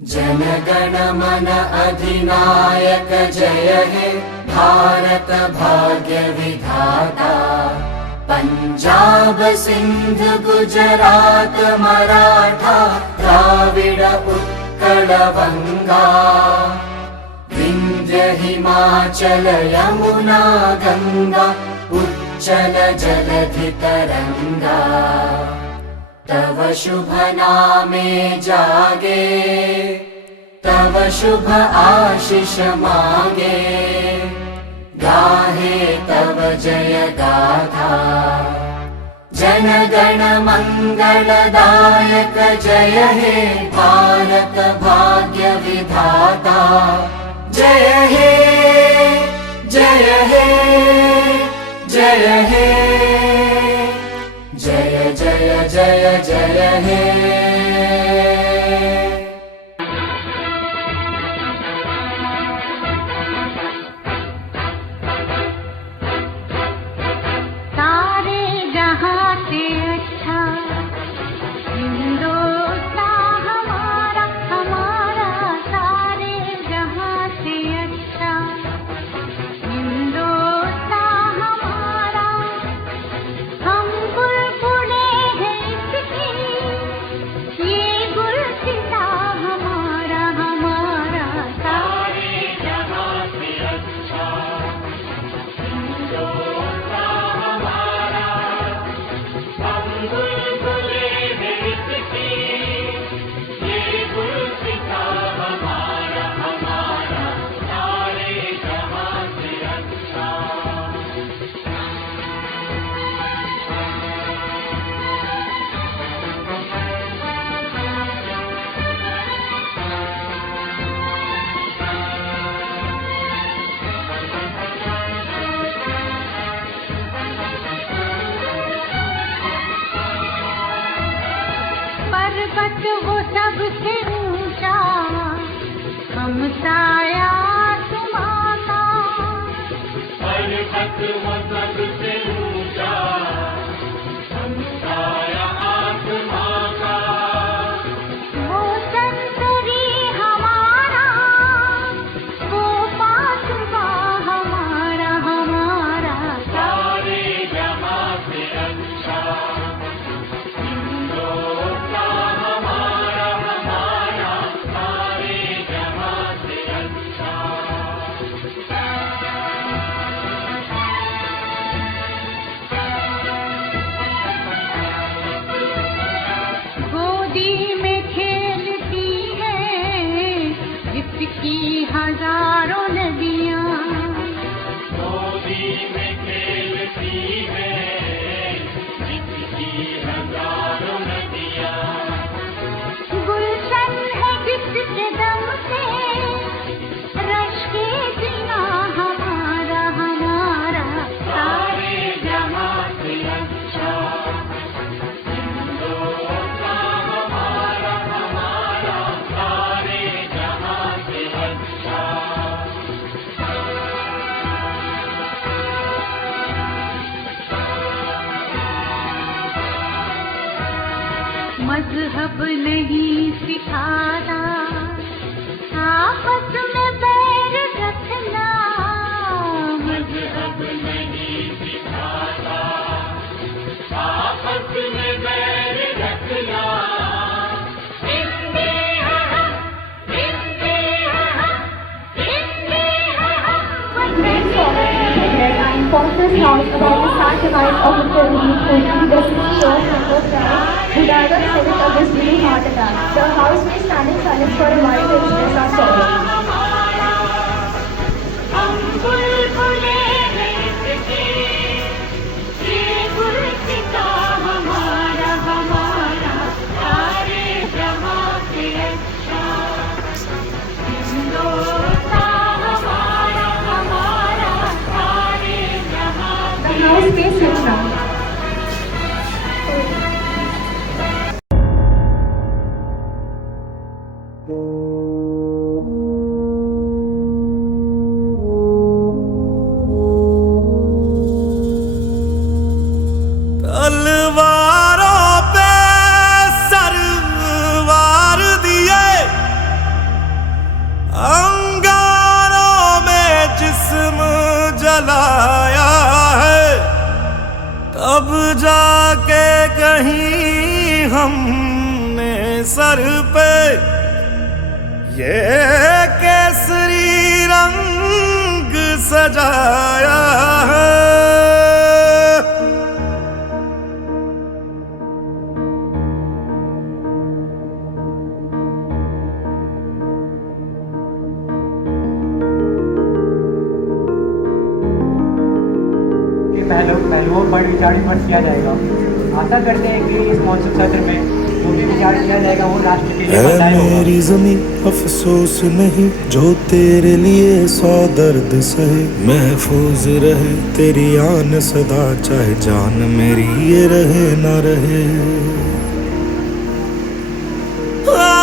जन गण मन अधिनायक जय हे भारत भाग्य विधाता। पंजाब सिंध गुजरात मराठा द्राविड उत्कल बंगा। विंध्य हिमाचल यमुना गंगा उच्चल जलधि तरंगा। तव शुभ नामे जागे तव शुभ आशीष मांगे। गाहे तव जय गाथा जन गण मंगलदायक जय हे भारत भाग्य विधाता। जय हे जय हे जय हे जय जय जय जय हे। पर्वत वो सबसे ऊंचा हम साया तुम्हारा। पर्वत वो सबसे ऊंचा हम साया आसमां का। वो संतरी हमारा वो पासवा हमारा हमारा। सारे जहां से अच्छा की हजारों नदियाँ गोदी में खेलती है जिसकी हजारों नदियाँ। गुलशन है जिसके दम से रश के जीना हमारा हमारा। सारे जहां से अच्छा हिंदुस्तान हमारा हमारा। सारे जहां से अच्छा। मजहब नहीं सिखाता आपस में बैर रखना। मजहब नहीं सिखाता आपस में बैर रखना। हिंदी है हम हिंदी है हम हिंदी है हम। Thanks for here. I informed this house about the sacrifice of the Philippines for the show who died on 7th August due to heart attack. The house may stand in silence for a while to express our sorrow. हम बुलबुले हैं इसकी ये गुलसिता हमारा हमारा। सारे जहां से अच्छा हिंदुस्तान हमारा हमारा। सारे जहां The house may switch now. तलवार सर पे ये केसरी रंग सजाया है। पहलुओं पर विचार विमर्श किया जाएगा। आशा करते हैं कि इस मौसम सत्र में जो भी विचार किया जाएगा वो राष्ट्र के लिए फलदायी होगा। मेरी ज़मीं अफसोस नहीं जो तेरे लिए 100 दर्द सहे, महफूज रहे तेरी आन सदा, चाहे जान मेरी ये रहे ना रहे।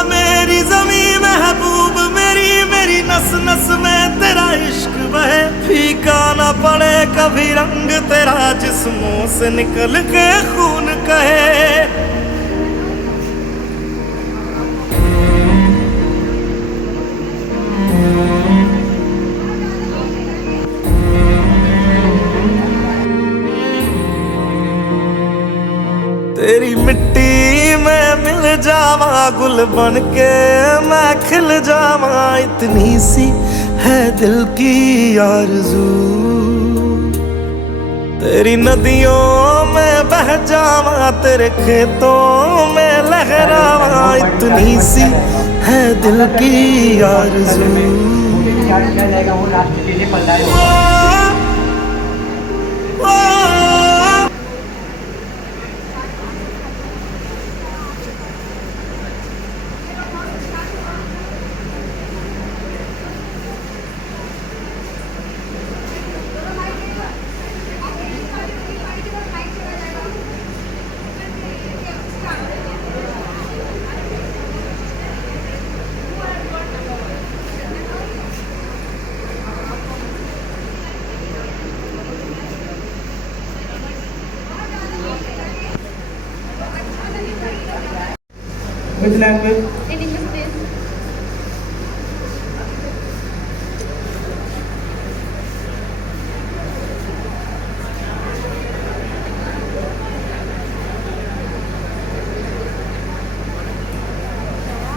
मेरी ज़मीं महबूब मेरी, मेरी नस नस में तेरा इश्क बहे, फीका ना पड़े कभी रंग तेरा, जिस्मों से निकल के खून कहे। तेरी मिट्टी में मिल जावा गुल बन के मैं खिल जावा, इतनी सी है दिल की आरज़ू। तेरी नदियों में बह जावा तेरे खेतों में लहरावा, इतनी सी है दिल की आरज़ू। जो भी विचार किया जाएगा वो राष्ट्र के लिए फलदायी होगा। Which language? In English, please.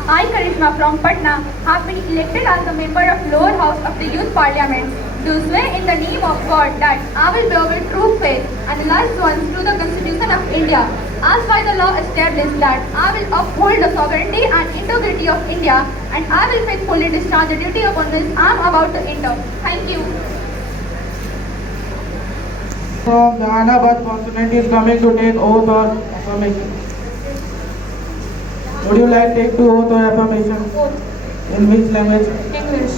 I, Karishma from Patna, have been elected as a member of lower house of the Youth Parliament. Do swear in the name of God that I will bear true faith and allegiance to the Constitution of India, as by the law established, that I will uphold the sovereignty and integrity of India, and I will faithfully discharge the duty upon which I am about to enter. Thank you. From Jahanabad consonant is coming to take oath or affirmation. Would you like to take to oath or affirmation? Oath. In which language? English.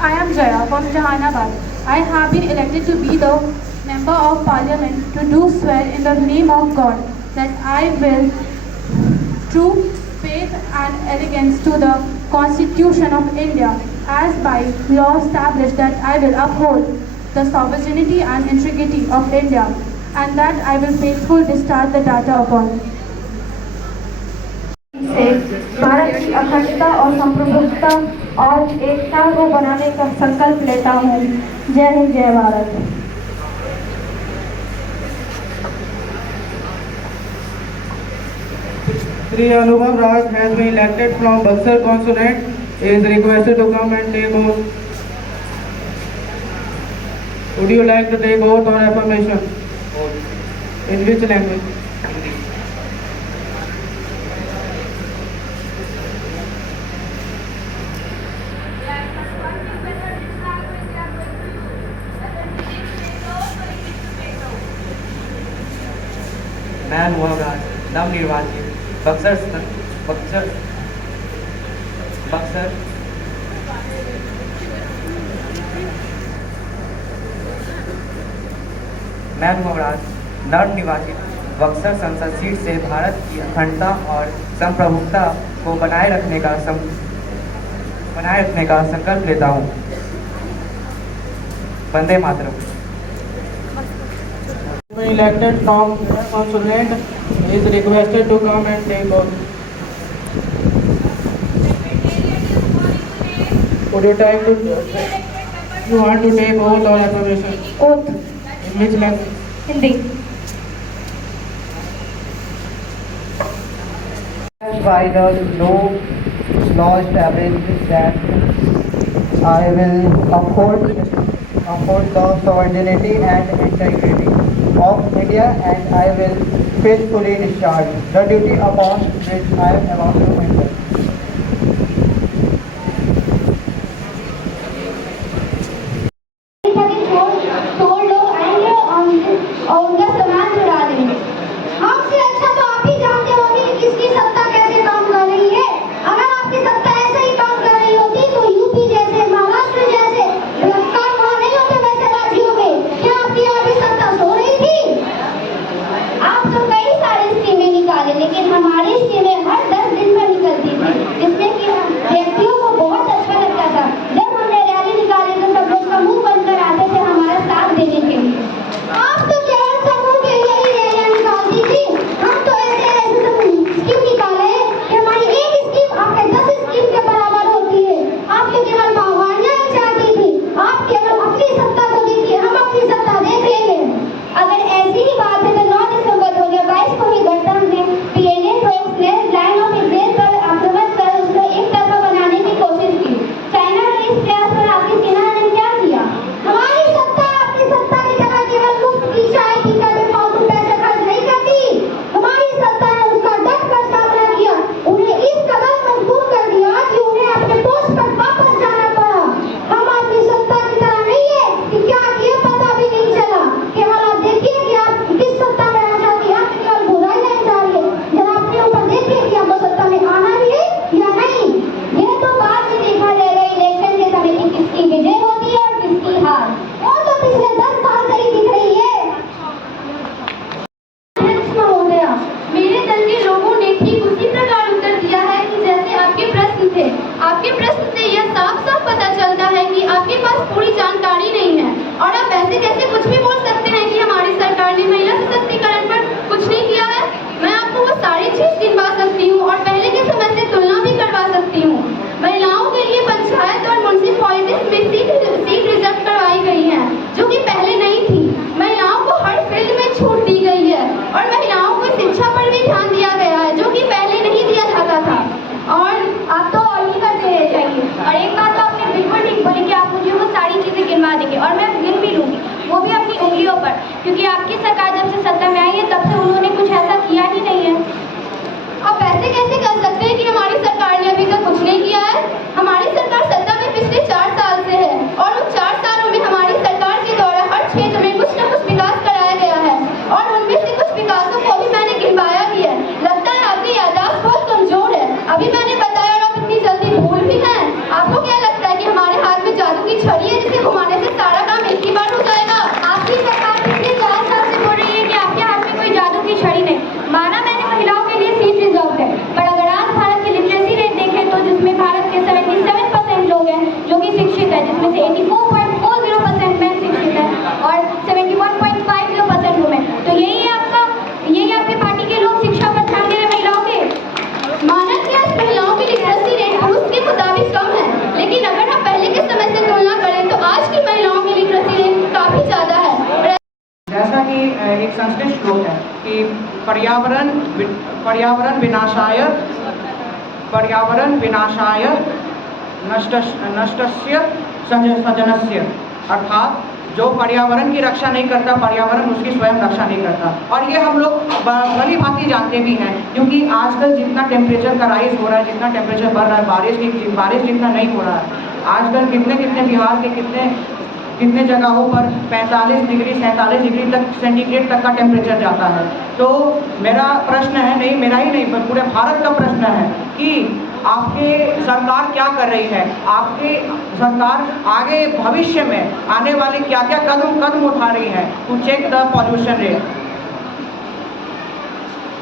I am Jaya from Jahanabad. I have been elected to be the Member of Parliament to do swear in the name of God that I will true faith and allegiance to the Constitution of India, as by law established, that I will uphold the sovereignty and integrity of India, and that I will faithfully discharge the data upon से भारत की अखंडता और संप्रभुता और एकता को बनाने का संकल्प लेता हूँ। जय हिंद, जय Bharat. Sri Anubhav Raj has been elected from Baksar consonant. He is requested to come and take oath. Would you like to take oath or affirmation? In which language? मैं अनुभव राज नवनिर्वाचित बक्सर मैं अनुभव राज नवनिर्वाचित बक्सर संसद सीट से भारत की अखंडता और संप्रभुता को बनाए रखने का संकल्प लेता हूँ। Vande Mataram. Elected from consonant is requested to come and take oath. Would you like to? You want to take oath or affirmation? Oath. In which language? Hindi. By the law established that I will uphold the sovereignty and integrity of India, and I will faithfully discharge the duty upon which I am about to enter. तोड़ लो आएंगे और उनका सामान चुरा लेंगे। हमसे अच्छा तो आप ही जानते होंगे कि किसकी सत्ता कैसे काम कर रही है। अगर आपकी सत्ता ऐसे ही काम कर रही होती तो यूपी जैसे, महाराष्ट्र जैसे बलात्कार वहाँ नहीं होते वैसे राज्यों में। क्या आपकी अभी सत्ता सो रही थी? आप तो कई सारी स्कीमें निकाले, लेकिन हमारी स्कीमें हर 10 दिन में निकलती थी, जिसमें कि व्यक्तियों को बहुत अच्छा लगता था। जब हमने रैली निकाली तो सब लोग समूह बनकर आते थे हमारा साथ देने के लिए। आप तो केवल समूह के लिए ही रैलियां निकालती थी। हम तो ऐसे स्कीम निकाले कि हमारी एक स्कीम आपके 10 स्कीम के बराबर होती है। आप तो केवल महंगाइयां ही चाहती थी। आप केवल अपनी सत्ता को देखिए, हम अपनी सत्ता देख लेंगे। अगर ऐसी ही बात है तो 9 दिसंबर 2022 को ही गठबंधन ने पीएनए ट्रोप्स ने लाइन ऑफ इजराइल पर आक्रमण कर उसको एक तरफा बनाने की कोशिश की। चाइना के इस प्रयास पर आपकी सेना ने क्या किया? हमारी सत्ता आपकी सत्ता की तरह केवल मुफ्त की चाय पीकर बेफालतू पैसे खर्च नहीं करती। हमारी सत्ता ने उसका डट कर सामना किया, उन्हें इस कदर मजबूर कर दिया कि उन्हें अपने पोस्ट पर वापस जाना पड़ा। हम आपकी सत्ता की तरह नहीं है कि क्या किए पता भी नहीं चला। केवल आप देखिए कि आप किस सत्ता में रहना चाहती हैं। आप केवल बुराई नहीं चाह रही है, जरा अपने ऊपर देखिए कि आपको सत्ता में आना भी है या नहीं। यह तो बाद में देखा जाएगा इलेक्शन के समय की किसकी विजय होती है और किसकी हार। वो तो पिछले 10 साल से ही दिख रही है। महोदया, मेरे दल के लोगों ने ठीक उसी प्रकार उत्तर दिया है कि जैसे आपके प्रश्न थे। आपके प्रश्न से यह साफ साफ पता चलता है कि आपके पास पूरी जानकारी नहीं है और आप ऐसे कैसे कुछ भी बोल सकते हैं कि हमारी सरकार ने महिला सशक्तिकरण पर कुछ नहीं किया है। मैं आपको वो सारी चीज गिनवा सकती हूँ और पहले के समय से तुलना भी करवा सकती हूँ। महिलाओं के लिए पंचायत और म्युनिसिपैलिटीज में सीट रिजर्व करवाई गई है, जो कि पहले नहीं थी। महिलाओं को हर फील्ड में छूट दी गई है और महिलाओं को शिक्षा पर भी ध्यान दिया गया है, जो कि पहले नहीं दिया जाता था। और आप तो और ही करते रह जाइए। और एक बात तो आपने बिल्कुल ठीक बोली कि आप मुझे वो सारी चीजें गिनवा देंगे और मैं गिन भी लूंगी, वो भी अपनी उंगलियों पर, क्योंकि आपकी सरकार जब से सत्ता में आई है तब से उन्होंने कुछ ऐसा किया ही नहीं है। आप ऐसे कैसे कर सकते हैं कि हमारी सरकार ने अभी तक कुछ नहीं किया है? हमारी सरकार सत्ता में पिछले 4 साल से है और उन 4 सालों में हमारी सरकार के द्वारा हर क्षेत्र में कुछ न कुछ विकास कराया गया है और उनमें से कुछ विकासों को भी मैंने गिनवाया भी है। लगता है आपकी याददाश्त बहुत कमजोर है। अभी मैंने बताया और आप इतनी जल्दी भूल भी गए। आपको क्या लगता है कि हमारे हाथ में जादू की छड़ी है जिसे घुमाने से सारा काम एक ही बार हो जाएगा? आपकी सरकार पिछले 4 साल से बोल रही है कि आपके हाथ में कोई जादू की छड़ी नहीं। माना मैंने महिलाओं के लिए सीट रिजर्व है, पर अगर आज भारत की लिटरेसी रेट देखें तो जिसमें भारत के 77% लोग हैं जो कि शिक्षित है, जिसमें से 84.40% मेन शिक्षित है और 71.50% वुमेन। तो यही आपके पार्टी के लोग शिक्षा पर ध्यान दे रहे महिलाओं के। माना कि आज महिलाओं की लिटरेसी रेट पुरुष के मुताबिक कम है, लेकिन अगर हम पहले के समय से तुलना करें तो आज की महिलाओं की लिटरेसी रेट काफी ज्यादा है। जैसा कि एक संस्कृत श्लोक है कि पर्यावरण विनाशाय नष्टस्य सजनस्य, अर्थात जो पर्यावरण की रक्षा नहीं करता, पर्यावरण उसकी स्वयं रक्षा नहीं करता। और ये हम लोग भली भांति जानते भी हैं, क्योंकि आजकल जितना टेम्परेचर का राइज हो रहा है, जितना टेम्परेचर बढ़ रहा है, बारिश जितना नहीं हो रहा है। आजकल कितने बिहार के कितने जगहों पर 45 डिग्री 47 डिग्री तक सेंटीग्रेड तक का टेम्परेचर जाता है। तो मेरा प्रश्न है, नहीं मेरा ही नहीं पर पूरे भारत का प्रश्न है कि आपके सरकार क्या कर रही है? आपकी सरकार आगे भविष्य में आने वाले क्या क्या कदम उठा रही है to check the pollution rate?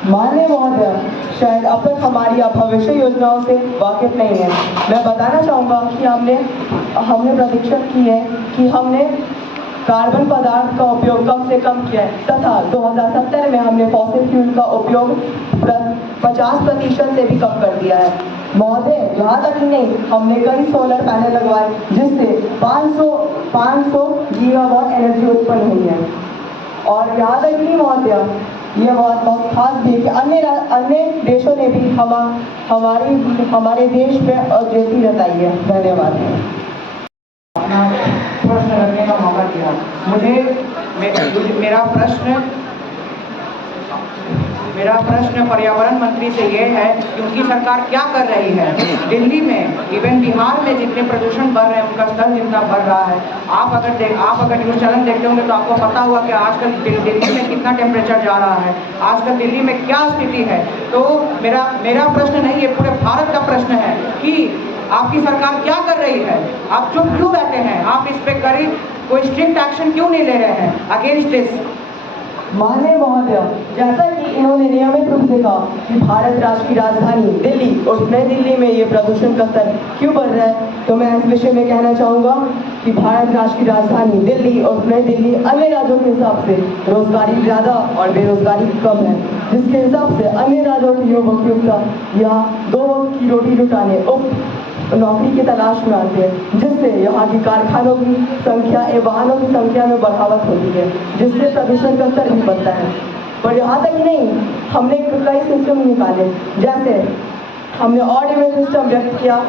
माननीय महोदय, शायद अब तक हमारी भविष्य योजनाओं से वाकिफ नहीं है। मैं बताना चाहूँगा कि हमने प्रतीक्षा की है कि हमने कार्बन पदार्थ का उपयोग कम से कम किया है तथा 2070 में हमने फॉसिल फ्यूल का उपयोग 50% से भी कम कर दिया है। महोदय, यहाँ तक ही नहीं, हमने कई सोलर पैनल लगवाए जिससे 500 गीगावाट एनर्जी उत्पन्न हुई है। और यहाँ तक ही नहीं महोदय, ये बात बहुत खास भी है कि अन्य देशों ने भी हमारे देश पे ज्योति जताई है। धन्यवाद। अपना प्रश्न रखने का मौका दिया मुझे। मेरा प्रश्न पर्यावरण मंत्री से ये है कि उनकी सरकार क्या कर रही है। दिल्ली में, इवन बिहार में जितने प्रदूषण बढ़ रहे हैं, उनका स्तर जितना बढ़ रहा है, आप अगर न्यूज़ चैनल देखते होंगे तो आपको पता हुआ कि आजकल दिल्ली में कितना टेम्परेचर जा रहा है, आजकल दिल्ली में क्या स्थिति है। तो मेरा प्रश्न नहीं, ये पूरे भारत का प्रश्न है कि आपकी सरकार क्या कर रही है। आप चुप क्यों बैठे हैं? आप इस पे कोई स्ट्रिक्ट एक्शन क्यों नहीं ले रहे हैं अगेंस्ट दिस? माननीय महोदय, जैसा कि इन्होंने नियमित रूप से कहा कि भारत राष्ट्र की राजधानी दिल्ली और नई दिल्ली में ये प्रदूषण का स्तर क्यों बढ़ रहा है, तो मैं इस विषय में कहना चाहूँगा कि भारत राष्ट्र की राजधानी दिल्ली और नई दिल्ली अन्य राज्यों के हिसाब से रोजगारी ज़्यादा और बेरोजगारी कम है, जिसके हिसाब से अन्य राज्यों के युवक युवतियाँ यहाँ 2 वक्त की रोटी जुटाने नौकरी की तलाश में आते हैं, जिससे यहाँ की कारखानों की संख्या एवं वाहनों की संख्या में बढ़ावट होती है, जिससे प्रदूषण का स्तर भी बढ़ता है। और यहाँ तक ही नहीं, हमने कई सिस्टम निकाले, जैसे हमने ऑड इवन सिस्टम व्यक्त किया,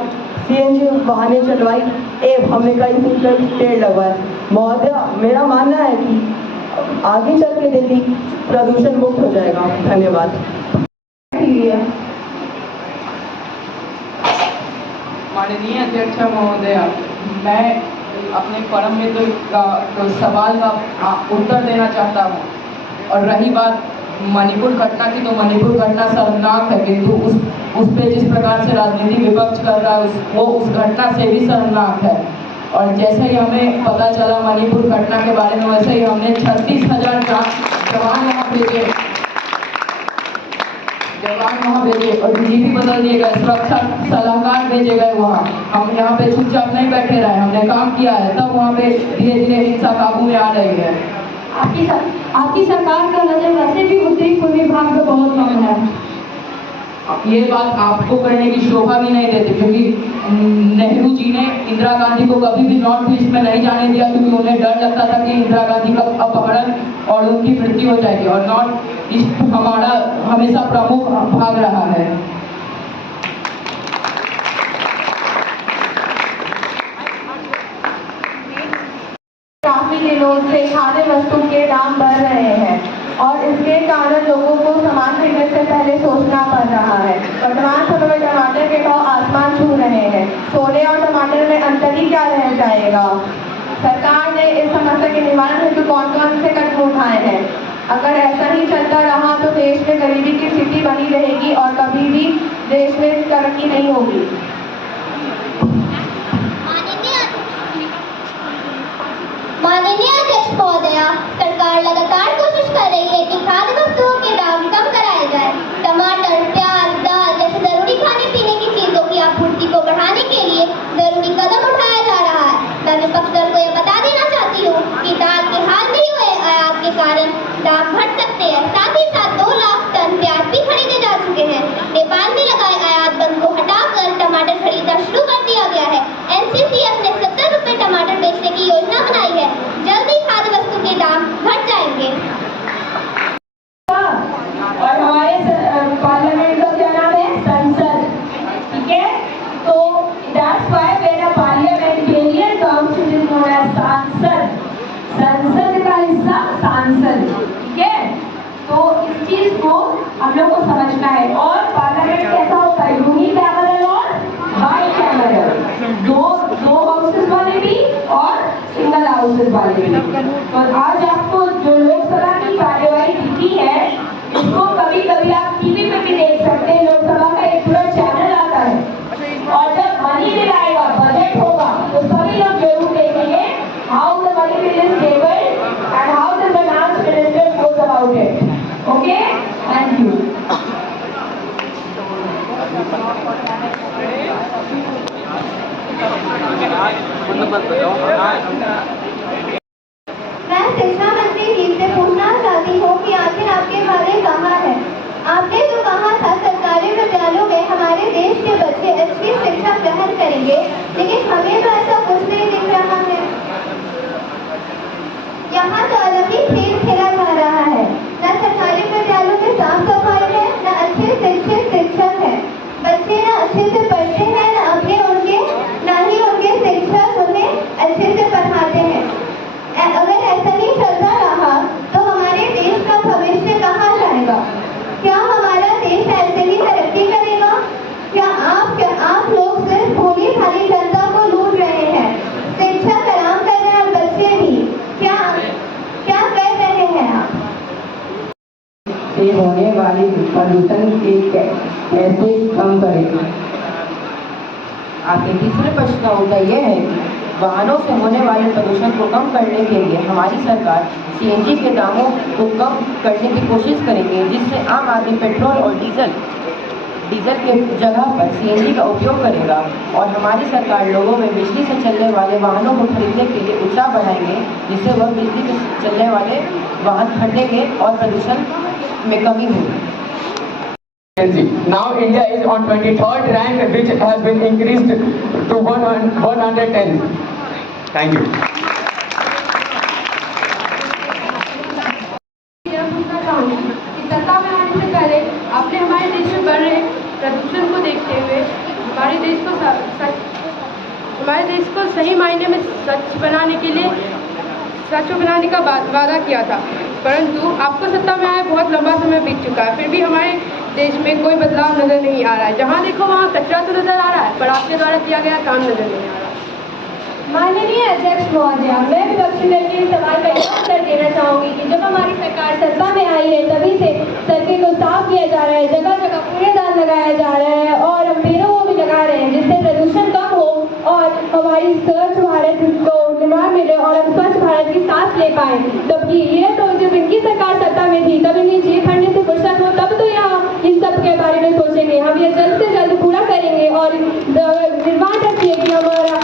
CNG वाहनें चलवाई एवं हमने कई पेड़ लगवाए। महोदय, मेरा मानना है कि आगे चल के दिल्ली प्रदूषण मुक्त हो जाएगा। धन्यवाद। माननीय अध्यक्ष महोदय, मैं अपने परम मित्र का सवाल का उत्तर देना चाहता हूँ। और रही बात मणिपुर घटना की, तो मणिपुर घटना शर्मनाक है, किंतु उस पे जिस प्रकार से राजनीतिक विपक्ष कर रहा है वो उस घटना से भी शर्मनाक है। और जैसे ही हमें पता चला मणिपुर घटना के बारे में, वैसे ही हमने 36,000 जवान वहाँ भेजे और DGP बदल दिए गए, सुरक्षा सलाहकार भेजे गए वहाँ। हम यहाँ पे चुपचाप नहीं बैठे रहे, हमने काम किया है, तब वहाँ पे धीरे धीरे हिंसा काबू में आ रही है। आपकी सरकार का नजर वैसे भी उत्तरी पूर्वी भाग में बहुत कम है। ये बात आपको करने की शोभा भी नहीं देती, क्योंकि नेहरू जी ने इंदिरा गांधी को कभी भी नॉर्थ ईस्ट में नहीं जाने दिया, क्योंकि उन्हें डर लगता था कि इंदिरा गांधी का अपहरण और उनकी मृत्यु हो जाएगी। और नॉर्थ ईस्ट हमारा हमेशा प्रमुख भाग रहा है। काफी दिनों से खाद्य वस्तु के दाम बढ़ रहे हैं और इसके कारण लोगों को सामान खरीदने से पहले सोचना पड़ रहा है। वर्तमान समय में टमाटर के भाव आसमान छू रहे हैं। सोने और टमाटर में अंतर ही क्या रह जाएगा? सरकार ने इस समस्या के निवारण हेतु कौन कौन से कदम उठाए हैं? अगर ऐसा ही चलता रहा तो देश में गरीबी की स्थिति बनी रहेगी और कभी भी देश में तरक्की नहीं होगी। माननीय अध्यक्ष महोदया, सरकार लगातार कोशिश कर रही है कि खाद्य वस्तुओं के दाम कम कराए जाए। टमाटर, प्याज, दाल जैसे जरूरी खाने पीने की चीजों की आपूर्ति को बढ़ाने के लिए जरूरी कदम उठाया जा रहा है। मैं विपक्ष दल को यह बता देना चाहती हूँ कि दाल के हाल में ही हुए आयात के कारण दाम बढ़ सकते हैं। साथ ही साथ 2 लाख टन प्याज भी खरीदे जा चुके हैं। नेपाल में लगाए आयात बंद को हटाकर टमाटर खरीदना शुरू कर दिया गया है। NCCF ने 70 रुपए टमाटर बेचने की योजना बनाई है। जल्दी खाद्य वस्तु के दाम घट जाएंगे। और हमारे पार्लियामेंट का क्या नाम है? संसद। ठीक है, तो that's why when a parliamentarian comes it is known as सांसद। संसद का हिस्सा सांसद। ठीक है, तो इस चीज को हम लोग को समझना है। और पार्लियामेंट कैसा होता है? यूनिकैमरल और बाइकैमरल, दो हाउसेस वाले भी और सिंगल हाउसेस वाले भी। तो आज आपको जो लोकसभा की कार्यवाही दिखी है, इसको कभी कभी आप टीवी पे भी देख सकते हैं। लोकसभा का एक पूरा चैनल आता है और जब मनी बिल आएगा, बजट होगा, तो सभी लोग जरूर देखेंगे how the money bill is tabled and how the finance minister goes about it. Okay, thank you. मैं शिक्षा मंत्री जी से पूछना चाहती हूँ कि आखिर आपके वादे कहाँ हैं? आपने जो कहा था सरकार अच्छे से पढ़ते हैं, ना ही उनके शिक्षक उन्हें अच्छे से पढ़ाते हैं। अगर ऐसा ही चलता रहा तो हमारे देश का भविष्य कहाँ जाएगा? क्या हमारा देश ऐसे ही तरक्की करेगा? क्या आप लोग सिर्फ भोली भाली जनता को लूट रहे हैं? शिक्षा कराम कर रहे हैं, बच्चे भी क्या कर रहे हैं आप? से होने वाली प्रदूषण के कैसे कम करेंगे? आपके तीसरे प्रश्न का उत्तर यह है कि वाहनों से होने वाले प्रदूषण को कम करने के लिए हमारी सरकार सीएनजी के दामों को कम करने की कोशिश करेंगे, जिससे आम आदमी पेट्रोल और डीजल के जगह पर सीएनजी का उपयोग करेगा। और हमारी सरकार लोगों में बिजली से चलने वाले वाहनों को खरीदने के लिए उत्साह बढ़ाएंगे, जिससे वह बिजली से चलने वाले वाहन खरीदेंगे और प्रदूषण में कमी होगी। Now India is on 23rd rank, which has been increased to 110. Thank you. पूछना चाहूँगी कि सत्ता में आने से पहले आपने हमारे देश में बढ़ रहे प्रदूषण को देखते हुए हमारे देश को सही मायने में स्वच्छ बनाने का वादा किया था, परंतु आपको सत्ता में आए बहुत लंबा समय बीत चुका है, फिर भी हमारे देश में कोई बदलाव नजर नहीं आ रहा है। जहाँ देखो वहाँ कचरा तो नजर आ रहा है, पर आपके द्वारा किया गया काम नजर नहीं आ रहा। माननीय अध्यक्ष महोदय, मैं विपक्षी दल के सवाल का यह उत्तर देना चाहूंगी कि जब हमारी सरकार सत्ता में आई है तभी से सड़कें को साफ किया जा रहा है, जगह जगह कूड़ेदान लगाया जा रहा है और हम पेड़ों को भी लगा रहे हैं, जिससे प्रदूषण कम हो और हमारी स्वच्छ भारत को निर्माण मिले और हम स्वच्छ भारत की सांस ले पाए। जबकि ये तो जब इनकी सरकार सत्ता में थी तब इन्हें जेब भरने से फुर्सत हो, तब तो यहाँ इन सब के बारे में सोचेंगे। हम ये जल्द से जल्द पूरा करेंगे और निर्माण रखिए कि हमारा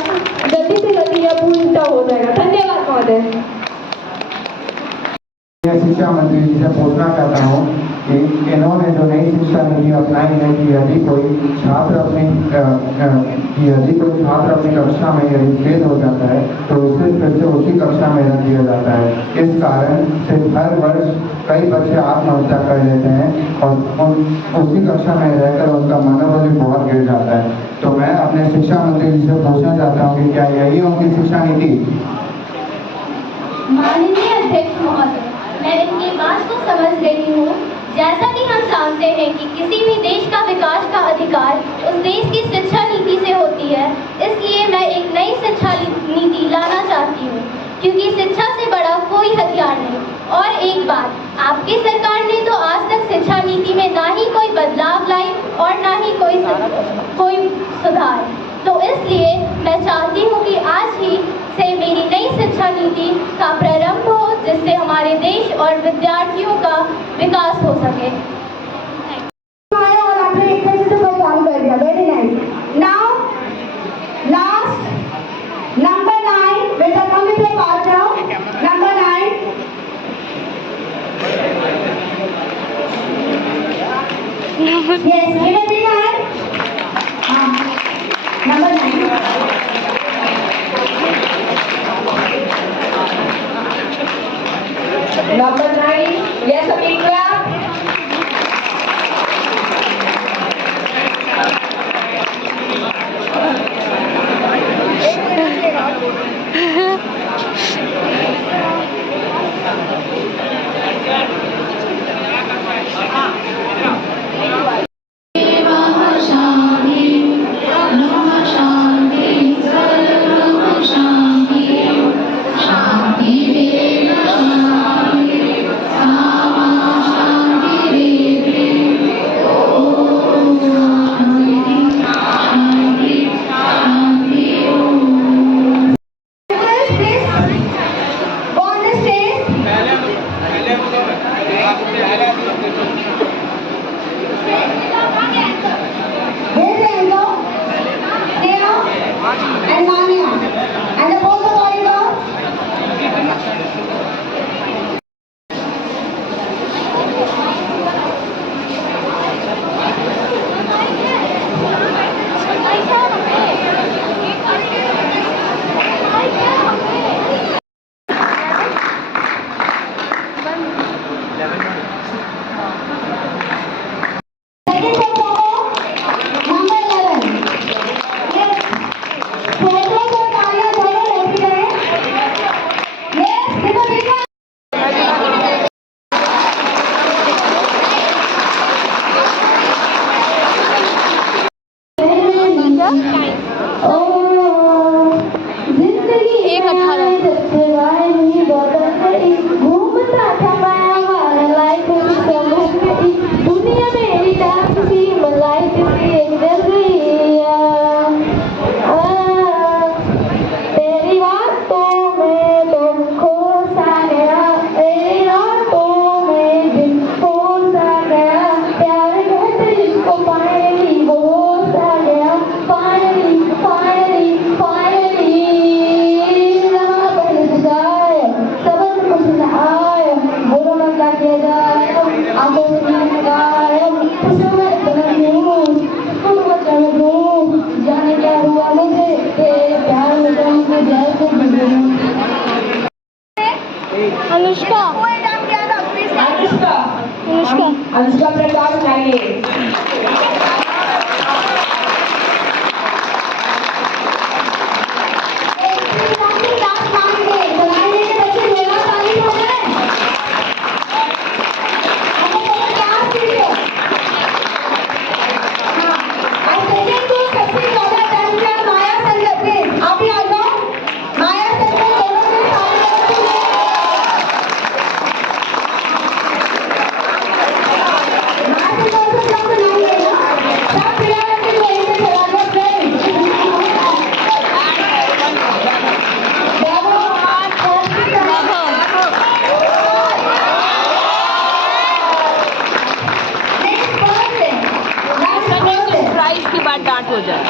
जल्दी से जल्दी यह पूर्ण हो जाएगा। धन्यवाद महोदय। मैं शिक्षा मंत्री जी से पूछना चाहता हूँ कि इन्होंने जो नई शिक्षा नीति अपनाई है कि यदि कोई छात्र अपनी कक्षा में यदि फेल हो जाता है तो उसे फिर से उसी कक्षा में रख दिया जाता है। इस कारण से हर वर्ष कई बच्चे आत्महत्या कर लेते हैं और उसी कक्षा में रहकर उनका मनोबल भी बहुत गिर जाता है। तो मैं अपने शिक्षा मंत्री जी से पूछना चाहता हूँ कि क्या यही उनकी शिक्षा नीति? माननीय अध्यक्ष महोदय, मैं इनकी बात को समझ रही हूँ। जैसा कि हम जानते हैं कि किसी भी देश का विकास का अधिकार उस देश की शिक्षा नीति से होती है, इसलिए मैं एक नई शिक्षा नीति लाना चाहती हूँ, क्योंकि शिक्षा से बड़ा कोई हथियार नहीं। और एक बात, आपकी सरकार ने तो आज तक शिक्षा नीति में ना ही कोई बदलाव लाई और ना ही कोई सुधार, तो इसलिए मैं चाहती हूँ कि आज ही से मेरी नई शिक्षा नीति का प्रारंभ हो, जिससे हमारे देश और विद्यार्थियों का विकास हो सके। और आपने एक तरह से कोई काम कर दिया, very nice. Now last number 9 बेटा, कम से पास जाओ। Number 9 yes, give it hand. Number 9 Number 9, yes, a big clap. जिंदगी नहीं बदल गई, घूमता था मैं हमारा लाइफ समझ गई, दुनिया मेरी डांस सी लाइफ से डर गई। तेरी बातों में तुम खो सा गया, तेरी रातों में दिन खो सा गया, प्यार कहते जिसको फाइनली वो हो सा गया, फाइनली फाइनली फाइनली यहाँ पहले से जाए सबक कुछ न आए, बोलो ना क्या किया जाए, आंखों से नहीं गायब, खुशियों में बदल दूँ, तुम बचन दूँ, जाने क्या हुआ मुझे तेरे प्यार में तुम जैसे बदलूं। अनुष्का अनुष्का प्रकाश लाइए। प्राइस के बाद डांट हो जाए।